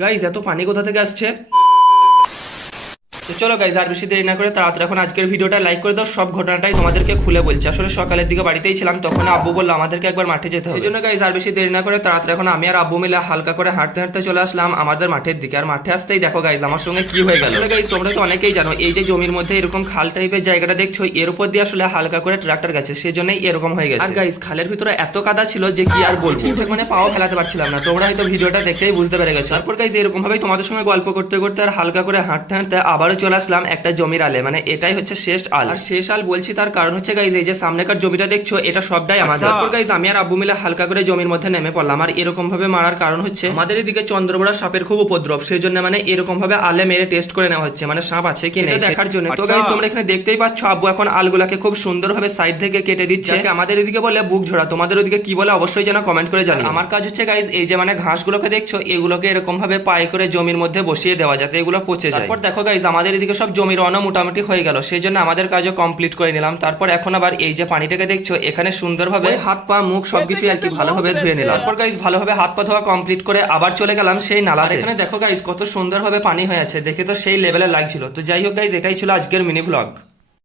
Guys এত পানি কোথা থেকে আসছে? তো চলো গাইজ আর বেশি দেরি না করে তাড়াতাড়ি এখন আজকের ভিডিওটা লাইক করে দাও। সব ঘটনাটাই তোমাদেরকে খুলে বলছি। আসলে সকালের দিকে বাড়িতেই ছিলাম, তখন আব্বু বললো আমাদেরকে একবার মাঠে যেতে হবে। সেজন্য গাইজ আর বেশি দেরি না করে তাড়াতাড়ি এখন আমি আর আব্বু মিলে হালকা করে হাঁটতে হাঁটতে চলে আসলাম আমাদের মাঠের দিকে। আর মাঠে আসতেই দেখো গাইজ আমার সঙ্গে কি হয়ে গেল। আসলে গাইজ তোমরা তো অনেকেই জানো এই যে জমির মধ্যে এরকম খাল টাইপের জায়গাটা দেখছো, এর উপর দিয়ে আসলে হালকা করে ট্রাক্টর গেছে, সেজন্যই এরকম হয়ে গেছে। আর গাইজ খালের ভিতরে এত কাদা ছিল যে কি আর বলবো, ঠিকঠাক মানে পাও ফেলাতে পারছিলাম না। তোমরা হয়তো ভিডিওটা দেখেই বুঝতে পেরে গেছো। তারপর গাইজ এরকম ভাবেই তোমাদের সঙ্গে গল্প করতে করতে আর হালকা করে হাঁটতে হাঁটতে আবারও চলে আসলাম একটা জমির আলে, মানে এটাই হচ্ছে শেষ আল। আর শেষ আল বলছি তার কারণ হচ্ছে গাইজ এই যে সামনেকার জমিটা দেখছো এটা সবটাই আমাদের। তারপর গাইজ আমি আর আব্বু মিলে হালকা করে জমির মধ্যে নেমে পড়লাম। আর এরকম ভাবে মারার কারণ হচ্ছে আমাদের এদিকে চন্দ্রবড়া সাপের খুব উপদ্রব, সেই জন্য মানে এরকম ভাবে আলে মেরে টেস্ট করে নেওয়া হচ্ছে, মানে সাপ আছে কি নেই দেখার জন্য। তো গাইজ তোমরা এখানে দেখতেই পাচ্ছ আব্বু এখন আলগুলাকে খুব সুন্দরভাবে সাইড থেকে কেটে দিচ্ছে। আমাদের এদিকে বলে বুক ঝোড়া, তোমাদের ওদিকে কি বলে অবশ্যই যেন কমেন্ট করে জানি। আমার কাজ হচ্ছে গাইজ এই যে মানে ঘাসগুলোকে দেখছো এগুলোকে এরকম ভাবে পায়ে করে জমির মধ্যে বসিয়ে দেওয়া যাতে এগুলো পচে যায়। তারপর দেখো গাইজ আমাদের এদিকে সব জমির অন মোটামুটি হয়ে গেল, সেই জন্য আমাদের কাজও কমপ্লিট করে নিলাম। তারপর এখন আবার এই যে পানিটাকে দেখছো এখানে সুন্দরভাবে হাত পা মুখ সবকিছু আর কি ভালোভাবে ধুয়ে নিলাম। তারপর গাইজ ভালোভাবে হাত পা ধোয়া কমপ্লিট করে আবার চলে গেলাম সেই নালা। এখানে দেখো গাইজ কত সুন্দরভাবে পানি হয়ে আছে, দেখে তো সেই লেভেলে লাগছিল। তো যাই হোক গাইজ এটাই ছিল আজকের মিনি ভ্লগ।